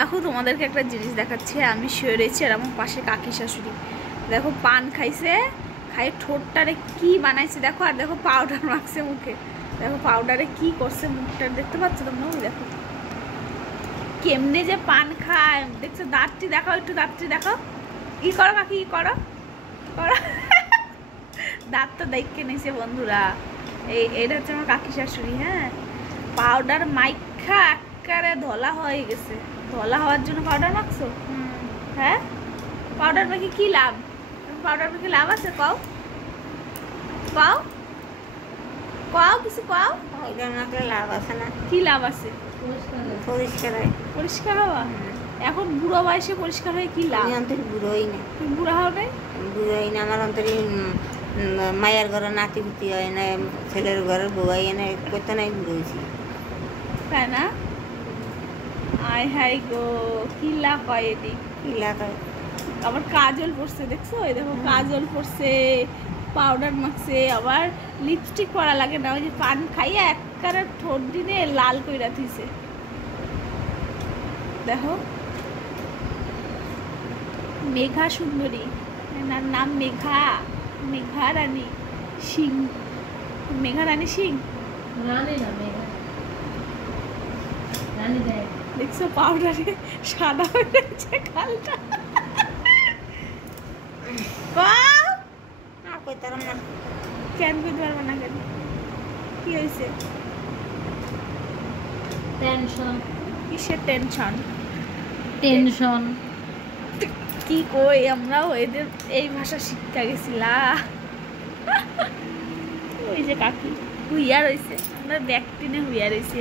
দেখো তোমাদেরকে একটা জিনিস দেখাচ্ছি। আমি শুয়ে রয়েছি আর আমার পাশে কাকি শাশুড়ি দেখো পান খাইছে, খাই ঠোঁটটারে কি বানাইছে দেখো। আর দেখো পাউডার মাখছে মুখে, দেখো পাউডারে কি করছে মুখটা, দেখতে পাচ্ছ তোমরা? ওই দেখো কেমনে যে পান খায়, দেখছো? দাঁতটি দেখাও, একটু দাঁতটি দেখাও। ই করো কাকি, ই করো করো দাঁত তো দেখে নিছে বন্ধুরা। এইটা হচ্ছে আমার কাকি শাশুড়ি। হ্যাঁ, পাউডার মাইখা একেবারে ধলা হয়ে গেছে। ধলা হওয়ার জন্য পাউডার মাখছো? হ্যাঁ, পাউডার মাখি কি লাভ? পাউডার মাখি লাভ আছে? কও কও কও, কিছু কও। পাউডার মাখলে লাভ আছে না? কি লাভ আছে? পরিষ্কার হয়। পরিষ্কার হওয়া? এখন বুড়ো বয়সে পরিষ্কার হয়ে কি লাভ? আমি অন্তরে বুড়োই না। তুমি বুড়া হও নাই? বুড়োই না, আমার অন্তরে মায়ের ঘরে নাতি পুতি হয় না, ছেলের ঘরে বউ হয় না, করতে নাই বুড়োইছি। তাই না? আয় হাই গো, কি লাভ হয় এটি? কি লাভ হয়? আবার কাজল পরছে, দেখছো? এই দেখো কাজল পরছে, পাউডার মাখছে, আবার লিপস্টিক পরা লাগে না। ওই যে পান খাইয়া একবারে ঠোঁট দিনে লাল কইরা থইছে। দেখো মেঘা সুন্দরী, এনার নাম মেঘা, মেঘা রানী সিং। মেঘা রানী সিং, রানী না মেঘা, রানী দেয়। দেখছো পাউডারে সাদা হয়ে গেছে গালটা। আর কইতাম না। কেন কইতে পারবো না? কেন, কি হয়েছে? টেনশন কিসের টেনশন? টেনশন কি কই, আমরাও এদের এই ভাষা শিক্ষা গেছিলাম। ওই যে কাকি হুইয়া রয়েছে, আমরা ব্যাগ টিনে হুইয়া রয়েছি।